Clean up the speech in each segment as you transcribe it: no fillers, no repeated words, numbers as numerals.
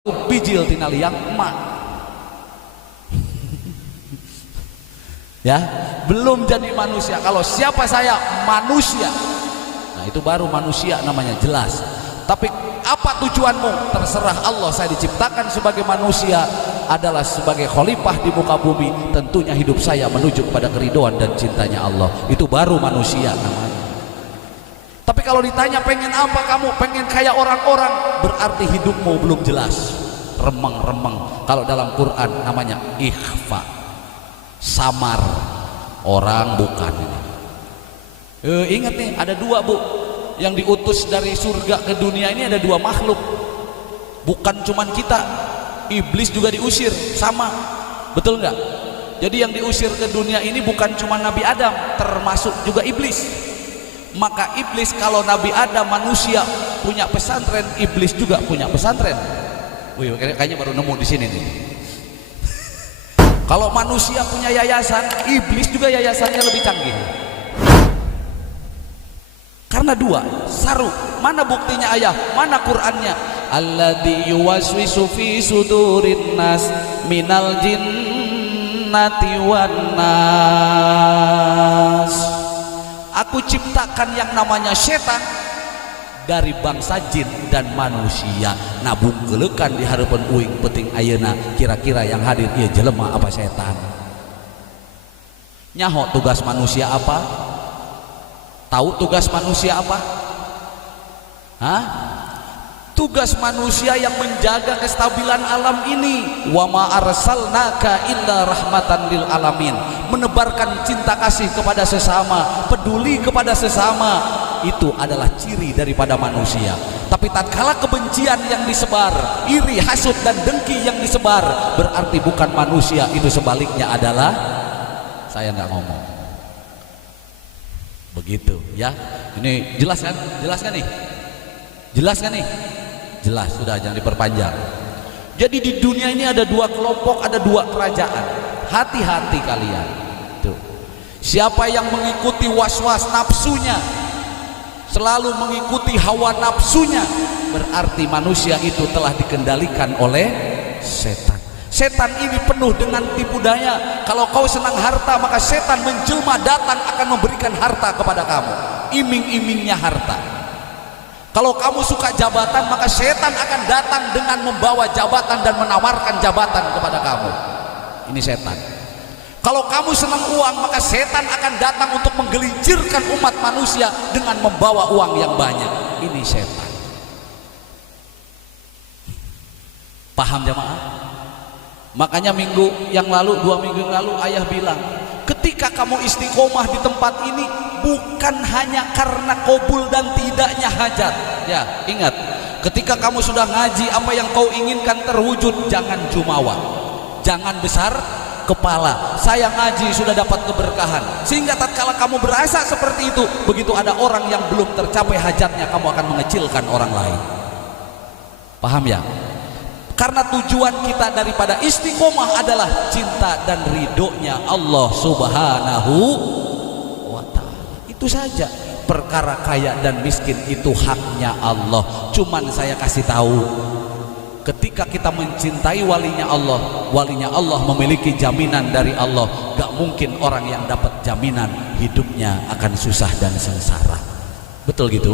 bijil tina liang emak. Ya, belum jadi manusia. Kalau siapa saya manusia, nah itu baru manusia namanya, jelas. Tapi apa tujuanmu? Terserah Allah. Saya diciptakan sebagai manusia adalah sebagai khalifah di muka bumi. Tentunya hidup saya menuju kepada keridhaan dan cintanya Allah. Itu baru manusia namanya. Tapi kalau ditanya pengen apa kamu? Pengen kayak orang-orang, berarti hidupmu belum jelas, remeng-remeng. Kalau dalam Quran namanya ikhfa, samar, orang bukan. Ingat nih, ada dua bu yang diutus dari surga ke dunia ini, ada dua makhluk, bukan cuman kita. Iblis juga diusir, sama, betul nggak? Jadi yang diusir ke dunia ini bukan cuma Nabi Adam, termasuk juga iblis. Maka iblis, kalau Nabi Adam manusia punya pesantren, iblis juga punya pesantren. Wih, kayaknya baru nemu di sini nih. Kalau manusia punya yayasan, iblis juga yayasannya lebih canggih. Karena dua, saru. Mana buktinya ayah? Mana Qur'annya? Alladzi yuwaswisu fi sudurin nas minal jinnati wan nas. Aku ciptakan yang namanya setan dari bangsa jin dan manusia. Nabung gelekan di harapan uing peting ayeuna, kira-kira yang hadir ieu jelema apa setan? Nyaho tugas manusia apa? Tahu tugas manusia apa? Hah? Tugas manusia yang menjaga kestabilan alam ini. Wa ma arsalnaka illa rahmatan lil alamin. Menebarkan cinta kasih kepada sesama, peduli kepada sesama, itu adalah ciri daripada manusia. Tapi tatkala kebencian yang disebar, iri, hasud dan dengki yang disebar, berarti bukan manusia. Itu sebaliknya adalah, saya nggak ngomong begitu ya. Ini jelas kan? Jelas kan nih? Jelas kan nih? Jelas, sudah, jangan diperpanjang. Jadi di dunia ini ada dua kelompok, ada dua kerajaan. Hati-hati kalian. Tuh. Siapa yang mengikuti was-was nafsunya, selalu mengikuti hawa nafsunya, berarti manusia itu telah dikendalikan oleh setan. Setan ini penuh dengan tipu daya. Kalau kau senang harta, maka setan menjelma datang akan memberikan harta kepada kamu, iming-imingnya harta. Kalau kamu suka jabatan, maka setan akan datang dengan membawa jabatan dan menawarkan jabatan kepada kamu. Ini setan. Kalau kamu senang uang, maka setan akan datang untuk menggelincirkan umat manusia dengan membawa uang yang banyak. Ini setan. Paham jamaah? Makanya minggu yang lalu, 2 minggu yang lalu, ayah bilang, ketika kamu istiqomah di tempat ini bukan hanya karena qabul dan tidaknya hajat. Ya, ingat, ketika kamu sudah ngaji, apa yang kau inginkan terwujud, jangan jumawa, jangan besar kepala. Saya ngaji sudah dapat keberkahan, sehingga tatkala kamu berasa seperti itu, begitu ada orang yang belum tercapai hajatnya, kamu akan mengecilkan orang lain. Paham ya? Karena tujuan kita daripada istiqomah adalah cinta dan ridhonya Allah Subhanahu wa ta'ala. Itu saja. Perkara kaya dan miskin itu haknya Allah. Cuman saya kasih tahu, ketika kita mencintai walinya Allah memiliki jaminan dari Allah. Gak mungkin orang yang dapat jaminan hidupnya akan susah dan sengsara. Betul gitu?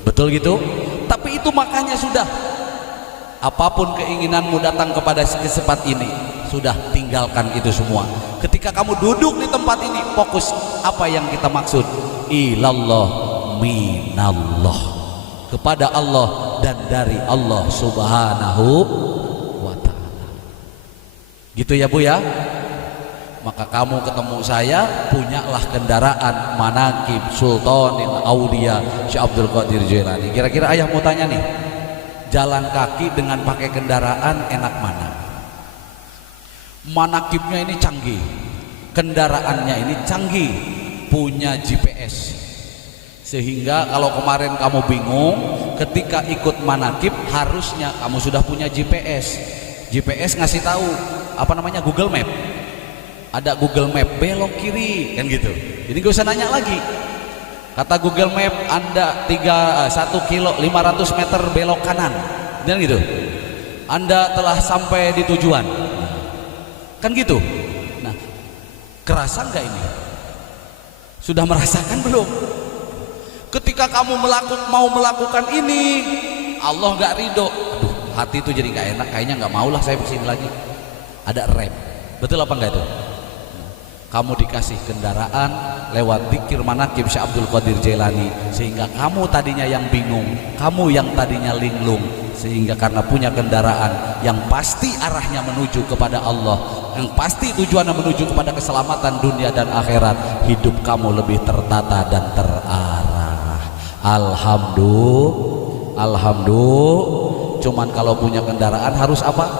Betul gitu? Tapi itu makanya sudah, apapun keinginanmu datang kepada kesempatan ini, sudah tinggalkan itu semua. Ketika kamu duduk di tempat ini, fokus apa yang kita maksud, ilallah minallah, kepada Allah dan dari Allah Subhanahu wa ta'ala. Gitu ya Bu ya. Maka kamu ketemu saya, punyalah kendaraan Manaqib Sultanil Aulia Syekh Abdul Qadir Jailani. Kira-kira ayah mau tanya nih, jalan kaki dengan pakai kendaraan enak mana? Manaqibnya ini canggih, kendaraannya ini canggih, punya GPS, sehingga kalau kemarin kamu bingung ketika ikut manaqib, harusnya kamu sudah punya GPS. GPS ngasih tahu apa namanya, Google Map. Ada Google Map, belok kiri kan gitu. Jadi gak usah nanya lagi. Kata Google Map, Anda 1 kilo 500 meter belok kanan, dan gitu. Anda telah sampai di tujuan. Kan gitu. Nah, kerasa nggak ini? Sudah merasakan belum? Ketika kamu mau melakukan ini, Allah nggak ridho. Aduh, hati itu jadi nggak enak. Kayaknya nggak maulah saya kesini lagi. Ada rem. Betul apa enggak itu? Kamu dikasih kendaraan lewat dzikir manaqib Syekh Abdul Qadir Jailani, sehingga kamu tadinya yang bingung, kamu yang tadinya linglung, sehingga karena punya kendaraan yang pasti arahnya menuju kepada Allah, yang pasti tujuannya menuju kepada keselamatan dunia dan akhirat, hidup kamu lebih tertata dan terarah. Alhamdulillah. Cuman kalau punya kendaraan harus apa?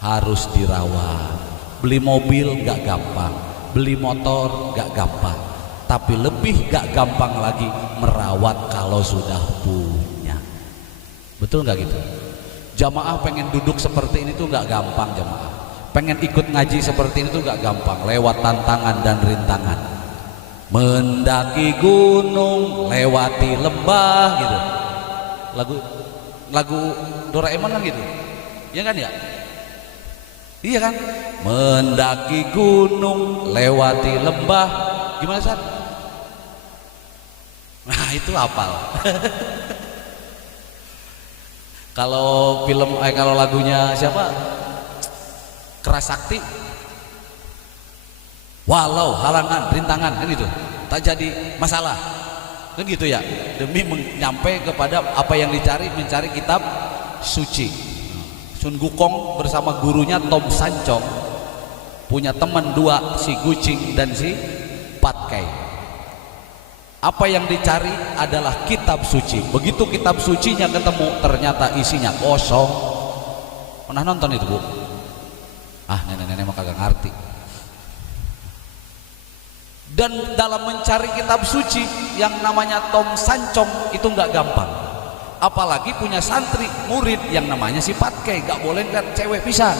Harus dirawat. Beli mobil gak gampang, beli motor gak gampang, tapi lebih gak gampang lagi merawat kalau sudah punya. Betul gak gitu? Jamaah pengen duduk seperti ini tuh gak gampang jamaah. Pengen ikut ngaji seperti ini tuh gak gampang, lewat tantangan dan rintangan. Mendaki gunung, lewati lembah gitu. Lagu Doraemon kan gitu. Ya kan ya? Iya kan? Mendaki gunung, lewati lembah. Gimana San? Nah itu hafal. Kalau kalau lagunya siapa? Keras Sakti. Walau halangan, rintangan kan gitu, tak jadi masalah. Kan gitu ya. Demi menyampai kepada apa yang dicari, mencari kitab suci. Sun Gukong bersama gurunya Tom Sancong punya teman dua, si Gucing dan si Patkai. Apa yang dicari adalah kitab suci. Begitu kitab sucinya ketemu, ternyata isinya kosong. Pernah nonton itu Bu? Ah nenek-nenek mah kagak ngerti. Dan dalam mencari kitab suci yang namanya Tom Sancong itu nggak gampang. Apalagi punya santri murid yang namanya si Patkai, gak boleh lihat cewek pisan.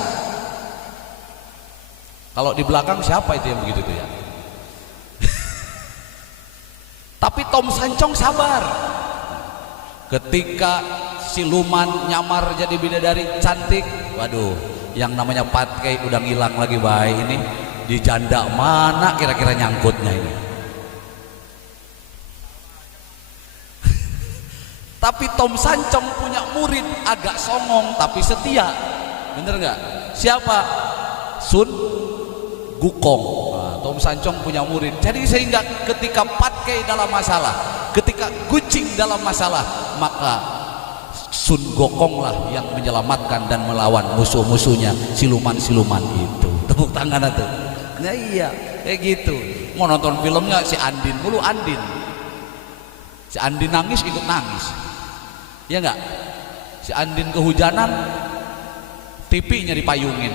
Kalau di belakang siapa itu yang begitu tuh ya? Tapi Tom Sancong sabar. Ketika siluman nyamar jadi bidadari cantik, waduh, yang namanya Patkai udah ngilang lagi baik ini. Di janda mana kira-kira nyangkutnya ini? Tapi Tom Sancong punya murid agak songong tapi setia, bener nggak? Siapa? Sun Gukong. Nah, Tom Sancong punya murid. Jadi sehingga ketika Patkai dalam masalah, ketika Gucing dalam masalah, maka Sun Gokong lah yang menyelamatkan dan melawan musuh-musuhnya, siluman-siluman itu. Tepuk tangan tuh. Nah iya, kayak gitu. Mau nonton filmnya si Andin mulu, Andin. Si Andin nangis ikut nangis. Ya enggak? Si Andin kehujanan, TV-nya dipayungin.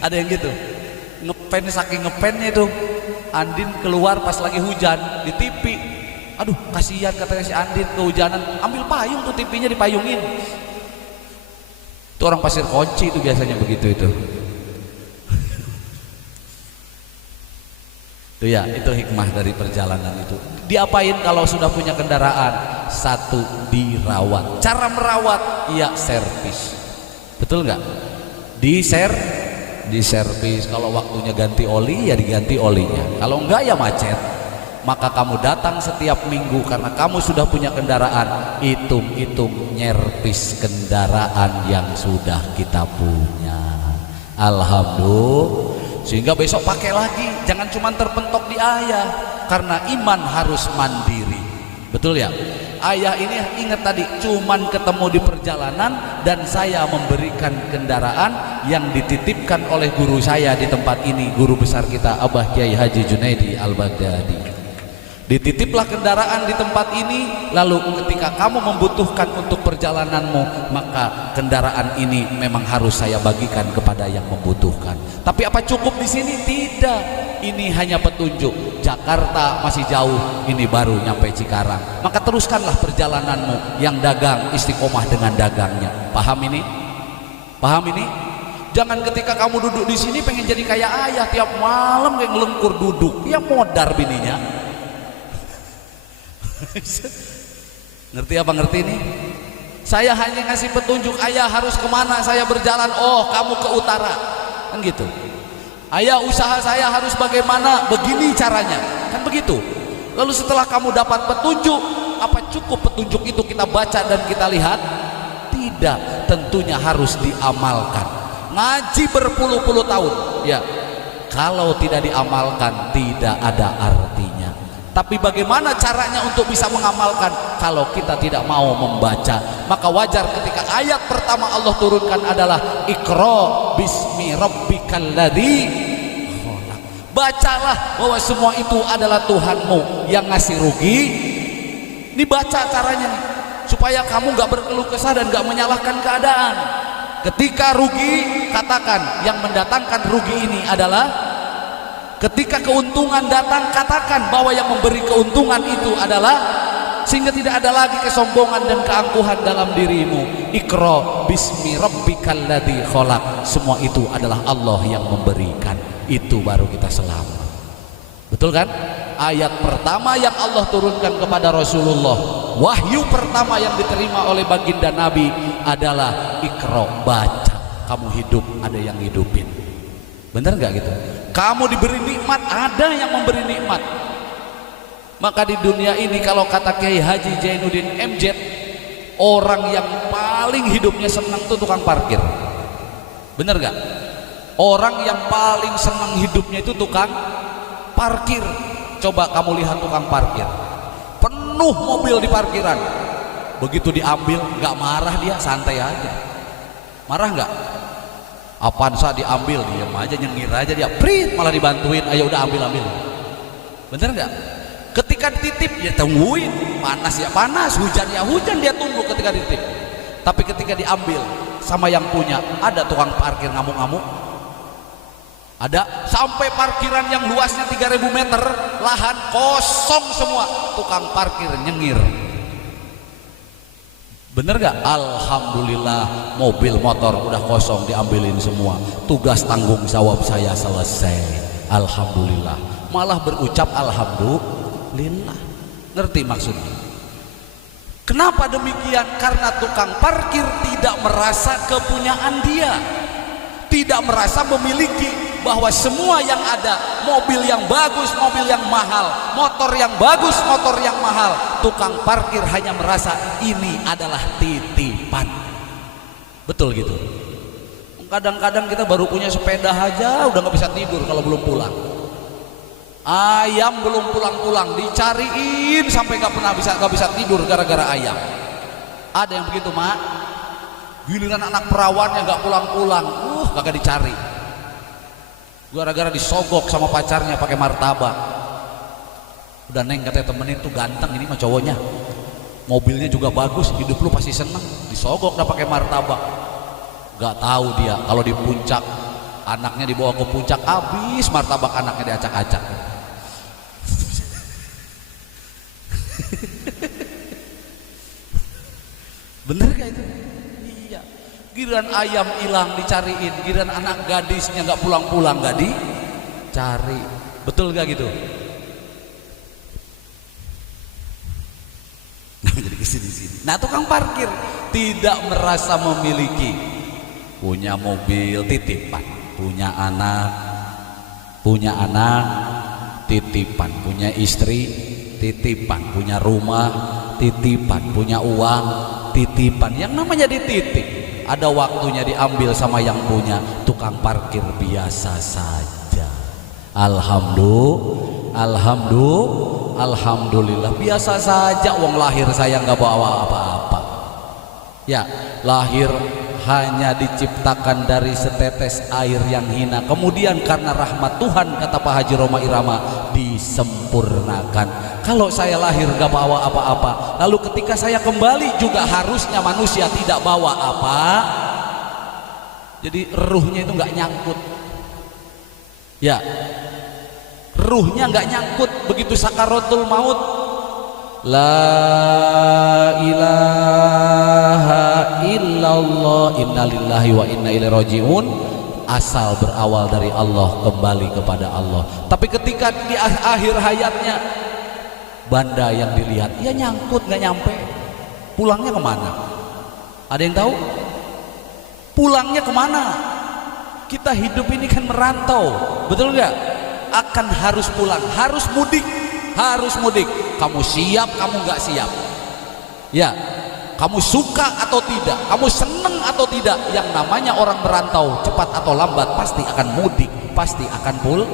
Ada yang gitu. Ngepen saking ngepennya itu, Andin keluar pas lagi hujan di TV. Aduh, kasihan katanya si Andin kehujanan, ambil payung tuh, TV-nya dipayungin. Itu orang Pasir Kunci itu biasanya begitu itu. Itu ya, itu hikmah dari perjalanan itu. Diapain kalau sudah punya kendaraan? Satu, dirawat. Cara merawat, ya servis. Betul nggak? Diservis. Kalau waktunya ganti oli, ya diganti olinya. Kalau enggak, ya macet. Maka kamu datang setiap minggu karena kamu sudah punya kendaraan. Hitung-hitung nyervis kendaraan yang sudah kita punya. Alhamdulillah. Sehingga besok pakai lagi, jangan cuma terpentok di ayah, karena iman harus mandiri. Betul ya? Ayah ini ingat tadi, cuman ketemu di perjalanan dan saya memberikan kendaraan yang dititipkan oleh guru saya di tempat ini, guru besar kita Abah Kiai Haji Junaidi Al-Baghdadi. Dititiplah kendaraan di tempat ini, lalu ketika kamu membutuhkan untuk perjalananmu, maka kendaraan ini memang harus saya bagikan kepada yang membutuhkan. Tapi apa cukup di sini? Tidak. Ini hanya petunjuk. Jakarta masih jauh, ini baru nyampe Cikarang. Maka teruskanlah perjalananmu. Yang dagang istiqomah dengan dagangnya. Paham ini? Paham ini? Jangan ketika kamu duduk di sini pengen jadi kayak ayah, tiap malam kayak ngelengkur duduk. Ya modar bininya. Ngerti apa ngerti ini? Saya hanya ngasih petunjuk, ayah harus kemana saya berjalan, oh kamu ke utara, kan gitu. Ayah usaha saya harus bagaimana, begini caranya, kan begitu. Lalu setelah kamu dapat petunjuk, apa cukup petunjuk itu kita baca dan kita lihat? Tidak, tentunya harus diamalkan. Ngaji berpuluh-puluh tahun, ya, kalau tidak diamalkan tidak ada artinya. Tapi bagaimana caranya untuk bisa mengamalkan? Kalau kita tidak mau membaca, maka wajar ketika ayat pertama Allah turunkan adalah Iqra bismi rabbikal ladzi khalaq. Bacalah bahwa semua itu adalah Tuhanmu yang ngasih rugi. Ini baca caranya nih, supaya kamu gak berkeluh kesah dan gak menyalahkan keadaan. Ketika rugi, katakan yang mendatangkan rugi ini adalah. Ketika keuntungan datang, katakan bahwa yang memberi keuntungan itu adalah, sehingga tidak ada lagi kesombongan dan keangkuhan dalam dirimu. Iqra bismi rabbikal ladzi khalaq. Semua itu adalah Allah yang memberikan. Itu baru kita selamat. Betul kan? Ayat pertama yang Allah turunkan kepada Rasulullah, wahyu pertama yang diterima oleh baginda Nabi adalah Iqra, baca. Kamu hidup, ada yang hidupin. Benar nggak gitu? Kamu diberi nikmat, ada yang memberi nikmat. Maka di dunia ini kalau kata Kiai Haji Zainuddin MZ, orang yang paling hidupnya senang itu tukang parkir. Bener gak? Orang yang paling senang hidupnya itu tukang parkir. Coba kamu lihat tukang parkir, penuh mobil di parkiran. Begitu diambil gak marah dia, santai aja. Marah gak? Avanza diambil, diam aja, nyengir aja dia, prit, malah dibantuin, ayo udah ambil. Bener nggak? Ketika dititip ya tungguin, panas ya panas, hujan ya hujan, dia tunggu ketika dititip. Tapi ketika diambil sama yang punya, ada tukang parkir ngamuk-ngamuk? Ada. Sampai parkiran yang luasnya 3000 meter, lahan kosong semua, tukang parkir nyengir. Bener gak? Alhamdulillah, mobil motor udah kosong, diambilin semua. Tugas tanggung jawab saya selesai. Alhamdulillah. Malah berucap alhamdulillah. Ngerti maksudnya? Kenapa demikian? Karena tukang parkir tidak merasa kepunyaan dia, tidak merasa memiliki, bahwa semua yang ada, mobil yang bagus, mobil yang mahal, motor yang bagus, motor yang mahal, tukang parkir hanya merasa ini adalah titipan. Betul gitu? Kadang-kadang kita baru punya sepeda aja udah gak bisa tidur kalau belum pulang. Ayam belum pulang-pulang, dicariin sampai gak bisa tidur gara-gara ayam. Ada yang begitu, Mak. Giliran anak perawannya gak pulang-pulang, kagak dicari. Gara-gara disogok sama pacarnya pakai martabak. Udah neng, katanya temenin tuh ganteng ini mah cowoknya, mobilnya juga bagus, hidup lu pasti seneng. Disogok dah pakai martabak. Gak tahu dia kalau di puncak, anaknya dibawa ke puncak, habis martabak anaknya diacak-acak. Bener gak itu? Iya. Giliran ayam hilang dicariin, giliran anak gadisnya nggak pulang-pulang nggak dicari. Betul nggak gitu? Jadi kesini-sini. Nah, tukang parkir tidak merasa memiliki, punya mobil titipan, punya anak titipan, punya istri titipan, punya rumah titipan, punya uang titipan. Yang namanya dititip, ada waktunya diambil sama yang punya. Tukang parkir biasa saja. Alhamdulillah biasa saja. Wong lahir saya nggak bawa apa-apa. Ya, lahir hanya diciptakan dari setetes air yang hina. Kemudian karena rahmat Tuhan, kata Pak Haji Roma Irama, disempurnakan. Kalau saya lahir gak bawa apa-apa, lalu ketika saya kembali juga harusnya manusia tidak bawa apa. Jadi ruhnya itu gak nyangkut. Ya, ruhnya gak nyangkut. Begitu sakaratul maut, la ilaha illallah, innalillahi wa inna ilaihi rajiun, asal berawal dari Allah, kembali kepada Allah. Tapi ketika di akhir hayatnya, banda yang dilihat ya nyangkut, nggak nyampe. Pulangnya kemana? Ada yang tahu? Pulangnya kemana? Kita hidup ini kan merantau, betul nggak? Akan harus pulang, harus mudik, harus mudik. Kamu siap, kamu nggak siap? Ya, kamu suka atau tidak, kamu seneng atau tidak, yang namanya orang merantau cepat atau lambat pasti akan mudik, pasti akan pulang.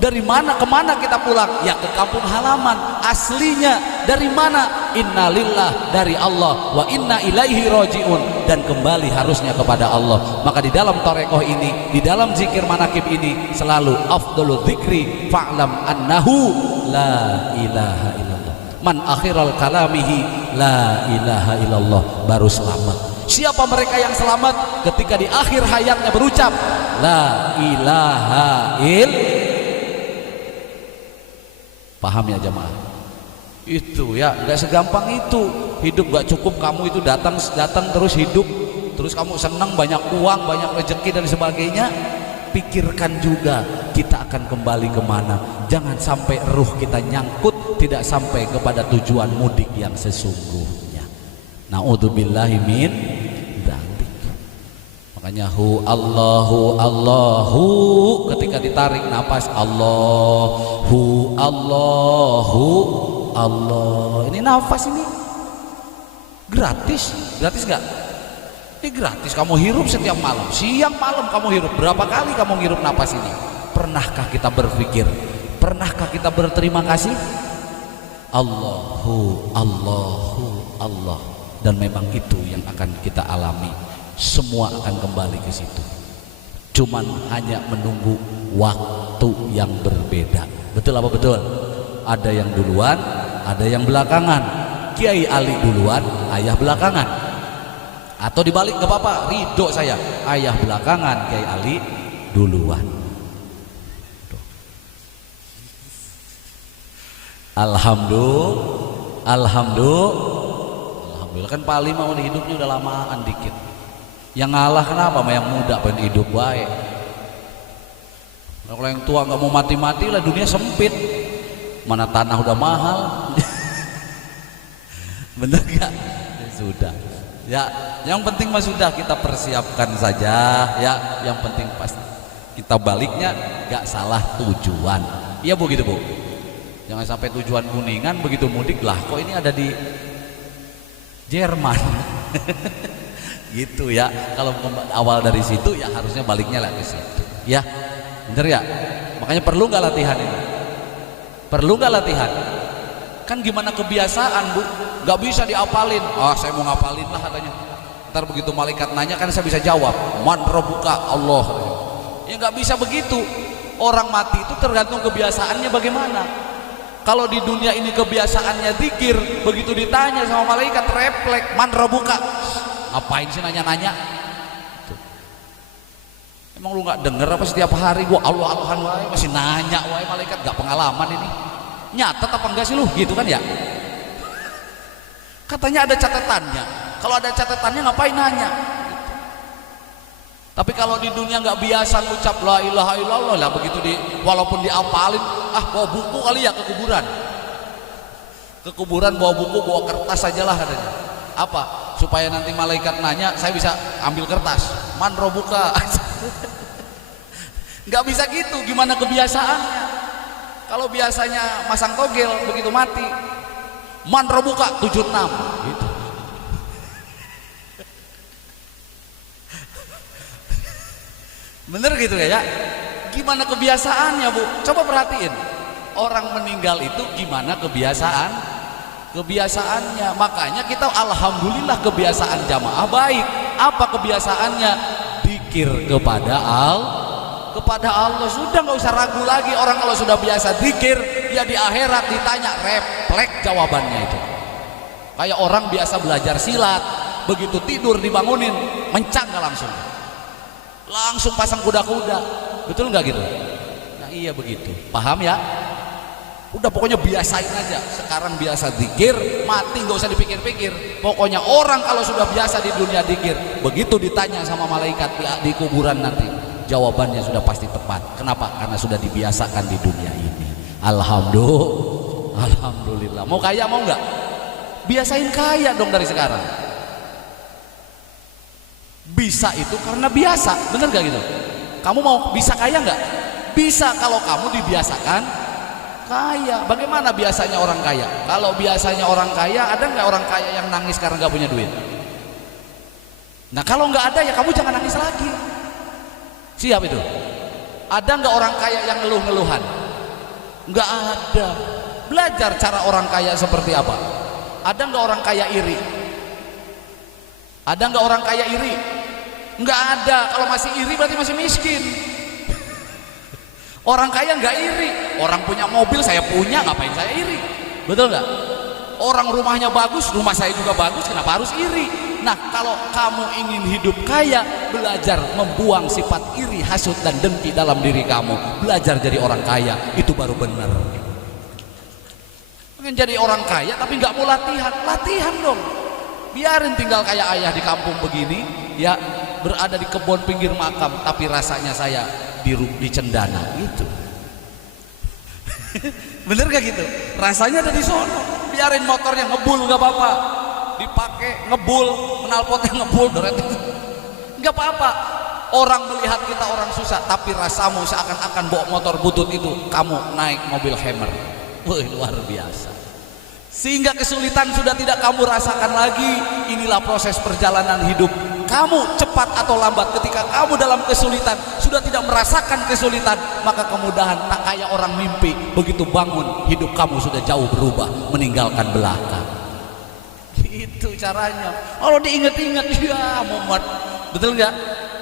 Dari mana ke mana kita pulang? Ya ke kampung halaman. Aslinya dari mana? Innalillah, dari Allah, wa inna ilaihi rojiun, dan kembali harusnya kepada Allah. Maka di dalam tarekoh ini, di dalam zikir manakib ini selalu afdhalu dzikri fa'lam annahu la ilaha illallah. Man akhiral kalamihi la ilaha illallah, baru selamat. Siapa mereka yang selamat? Ketika di akhir hayatnya berucap la ilaha illallah. Paham ya jamaah? Itu ya, nggak segampang itu. Hidup nggak cukup kamu itu datang terus hidup, terus kamu senang banyak uang, banyak rezeki dan sebagainya. Pikirkan juga kita akan kembali kemana. Jangan sampai ruh kita nyangkut tidak sampai kepada tujuan mudik yang sesungguhnya. Na'udzubillahi min dzalik. Makanya Allahu Allahu, ketika ditarik napas Allahu Allahu Allah. Ini nafas ini gratis, gratis nggak? Ini gratis, kamu hirup setiap malam, siang malam kamu hirup. Berapa kali kamu hirup nafas ini? Pernahkah kita berpikir? Pernahkah kita berterima kasih? Allahu Allahu Allah. Dan memang itu yang akan kita alami. Semua akan kembali ke situ. Cuman hanya menunggu waktu yang berbeda. Betul apa betul? Ada yang duluan, ada yang belakangan. Kiai Ali duluan, ayah belakangan. Atau dibalik, gak apa-apa, ridho saya. Ayah belakangan, Kiai Ali duluan. Alhamdulillah kan Pak Ali mau hidupnya udah lamaan dikit. Yang ngalah kenapa? Yang muda pengen hidup baik. Kalau yang tua nggak mau mati-mati lah, dunia sempit. Mana tanah udah mahal. Bener gak? Sudah. Ya, yang penting mah sudah kita persiapkan saja. Ya, yang penting pasti kita baliknya nggak salah tujuan. Iya bu, gitu bu. Jangan sampai tujuan Kuningan begitu mudik lah. Kok ini ada di Jerman? Gitu ya. Kalau awal dari situ ya harusnya baliknya lah ke situ. Ya, bener ya. Makanya perlu nggak latihan ini? Perlu nggak latihan? Kan gimana kebiasaan bu? Nggak bisa diapalin. Ah, saya mau ngapalin lah katanya. Ntar begitu malaikat nanya kan saya bisa jawab. Man rabbuka Allah. Ya nggak bisa begitu. Orang mati itu tergantung kebiasaannya bagaimana. Kalau di dunia ini kebiasaannya zikir, begitu ditanya sama malaikat refleks, man rabbuka. Ngapain sih nanya-nanya? Emang lu nggak denger apa setiap hari gua Allah-Allahan wae masih nanya wae, malaikat nggak pengalaman ini. Nyata apa enggak sih lu? Gitu kan ya? Katanya ada catatannya. Kalau ada catatannya ngapain nanya? Tapi kalau di dunia nggak biasa ngucap la ilaha illallah lah, begitu walaupun diapalin, bawa buku kali ya ke kuburan. Ke kuburan bawa buku, bawa kertas sajalah katanya. Apa? Supaya nanti malaikat nanya, saya bisa ambil kertas. Man robuka. Nggak bisa gitu. Gimana kebiasaannya? Kalau biasanya masang togel, begitu mati, man robuka 76 gitu. Bener gitu ya? Gimana kebiasaannya bu? Coba perhatiin. Orang meninggal itu gimana kebiasaannya. Makanya kita alhamdulillah kebiasaan jamaah baik. Apa kebiasaannya? Dzikir kepada Allah. Sudah nggak usah ragu lagi. Orang kalau sudah biasa dzikir, ya di akhirat ditanya refleks jawabannya itu. Kayak orang biasa belajar silat, begitu tidur dibangunin mencang langsung pasang kuda-kuda. Betul nggak gitu? Nah iya begitu. Paham ya? Udah pokoknya biasain aja. Sekarang biasa zikir, mati nggak usah dipikir-pikir. Pokoknya orang kalau sudah biasa di dunia zikir, begitu ditanya sama malaikat di kuburan nanti, jawabannya sudah pasti tepat. Kenapa? Karena sudah dibiasakan di dunia ini. Alhamdulillah. Mau kaya mau nggak? Biasain kaya dong dari sekarang. Bisa itu karena biasa, bener gak gitu? Kamu mau bisa kaya nggak? Bisa kalau kamu dibiasakan kaya. Bagaimana biasanya orang kaya? Kalau biasanya orang kaya, ada nggak orang kaya yang nangis karena nggak punya duit? Nah kalau nggak ada ya kamu jangan nangis lagi. Siap itu? Ada nggak orang kaya yang ngeluh-ngeluhan? Nggak ada. Belajar cara orang kaya seperti apa. Ada nggak orang kaya iri? Ada nggak orang kaya iri? Nggak ada. Kalau masih iri berarti masih miskin. Orang kaya nggak iri. Orang punya mobil saya punya, ngapain saya iri? Betul nggak? Orang rumahnya bagus, rumah saya juga bagus, kenapa harus iri? Nah kalau kamu ingin hidup kaya, belajar membuang sifat iri, hasut dan dengki dalam diri kamu. Belajar jadi orang kaya, itu baru benar. Pengen jadi orang kaya tapi nggak mau latihan, latihan dong. Biarin tinggal kayak ayah di kampung begini, ya berada di kebun pinggir makam, tapi rasanya saya di cendana gitu. Bener gak gitu? Rasanya ada di sono. Biarin motornya ngebul nggak apa-apa, dipakai ngebul, knalpotnya ngebul, nggak apa-apa. Orang melihat kita orang susah, tapi rasamu seakan-akan bawa motor butut itu, kamu naik mobil Hammer. Wih, luar biasa. Sehingga kesulitan sudah tidak kamu rasakan lagi. Inilah proses perjalanan hidup. Kamu cepat atau lambat ketika kamu dalam kesulitan sudah tidak merasakan kesulitan, maka kemudahan tak kayak orang mimpi. Begitu bangun hidup kamu sudah jauh berubah, meninggalkan belakang. Itu caranya. Kalau diingat-ingat ya mumet. Betul nggak?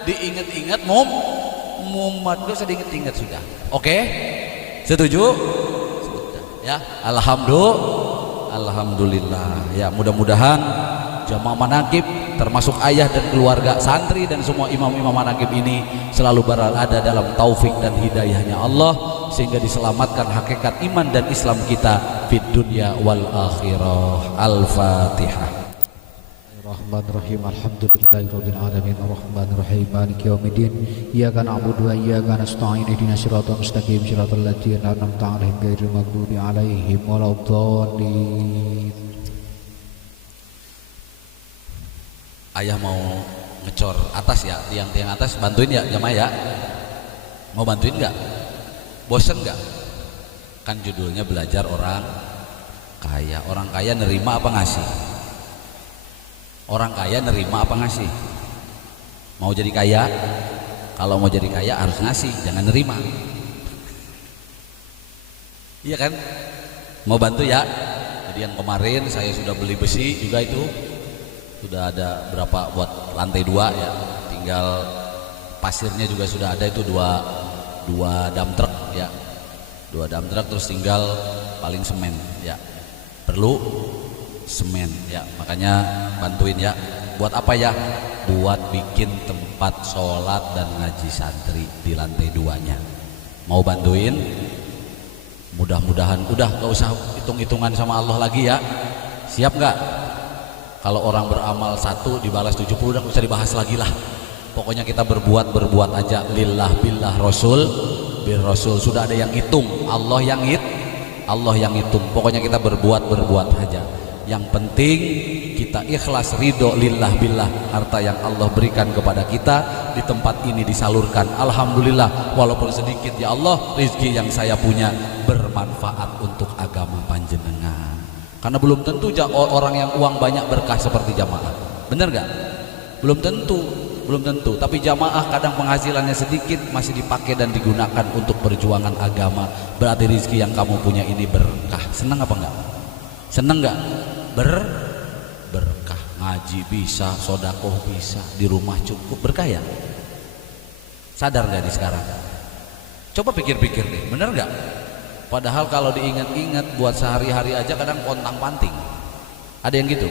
Diingat-ingat mumet. Gak usah diingat-ingat sudah. Oke? Setuju? Sudah. Ya, alhamdulillah. Ya, mudah-mudahan jamaah manaqib termasuk ayah dan keluarga santri dan semua imam-imam manaqib ini selalu berada dalam taufik dan hidayahnya Allah, sehingga diselamatkan hakikat iman dan Islam kita fid dunya wal akhirah. Al-Fatihah. Bismillahirrahmanirrahim. Alhamdulillahirabbil alamin arrahmanir rahim maliki yaumiddin iyyaka na'budu wa iyyaka nasta'in ihdinas siratal mustaqim siratal ladzina an'amta 'alaihim ghairil maghdubi 'alaihim waladdallin. Ayah mau ngecor atas ya, tiang-tiang atas, bantuin ya jamaah ya. Mau bantuin nggak? Bosen nggak? Kan judulnya belajar orang kaya. Orang kaya nerima apa ngasih? Orang kaya nerima apa ngasih? Mau jadi kaya? Kalau mau jadi kaya harus ngasih, jangan nerima. Iya kan? Mau bantu ya? Jadi yang kemarin saya sudah beli besi juga itu. Sudah ada berapa buat lantai 2 ya, tinggal pasirnya juga sudah ada itu dua dump truck ya, 2 dump truck, terus tinggal paling semen ya, perlu semen ya, makanya bantuin ya. Buat apa ya? Buat bikin tempat sholat dan ngaji santri di lantai 2-nya. Mau bantuin? Mudah-mudahan udah gak usah hitung-hitungan sama Allah lagi ya. Siap nggak? Kalau orang beramal 1 dibalas 70, udah gak usah dibahas lagi lah. Pokoknya kita berbuat aja, lillah billah rasul bir rasul. Sudah ada yang hitung, Allah yang hitung. Pokoknya kita berbuat aja. Yang penting kita ikhlas, ridho, lillah billah. Harta yang Allah berikan kepada kita di tempat ini disalurkan, alhamdulillah, walaupun sedikit ya Allah, rezeki yang saya punya bermanfaat untuk agama panjenengan. Karena belum tentu orang yang uang banyak berkah seperti jamaah. Bener gak? Belum tentu. Tapi jamaah kadang penghasilannya sedikit masih dipakai dan digunakan untuk perjuangan agama. Berarti rezeki yang kamu punya ini berkah. Seneng apa enggak? Seneng gak? Berkah. Ngaji bisa, sodakoh bisa, di rumah cukup, berkah ya? Sadar gak di sekarang? Coba pikir-pikir deh, bener gak? Padahal kalau diingat-ingat buat sehari-hari aja kadang pontang-panting. Ada yang gitu?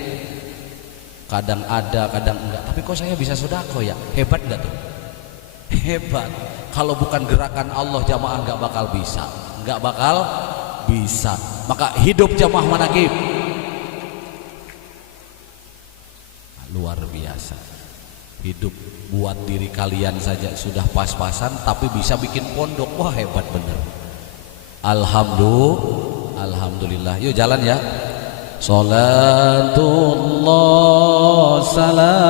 Kadang ada, kadang enggak. Tapi kok saya bisa sedekah ya? Hebat enggak tuh? Hebat. Kalau bukan gerakan Allah, jamaah enggak bakal bisa. Enggak bakal bisa. Maka hidup jamaah manaqib luar biasa. Hidup buat diri kalian saja sudah pas-pasan, tapi bisa bikin pondok. Wah, hebat bener. Alhamdulillah. Yuk jalan ya. Salatullah salam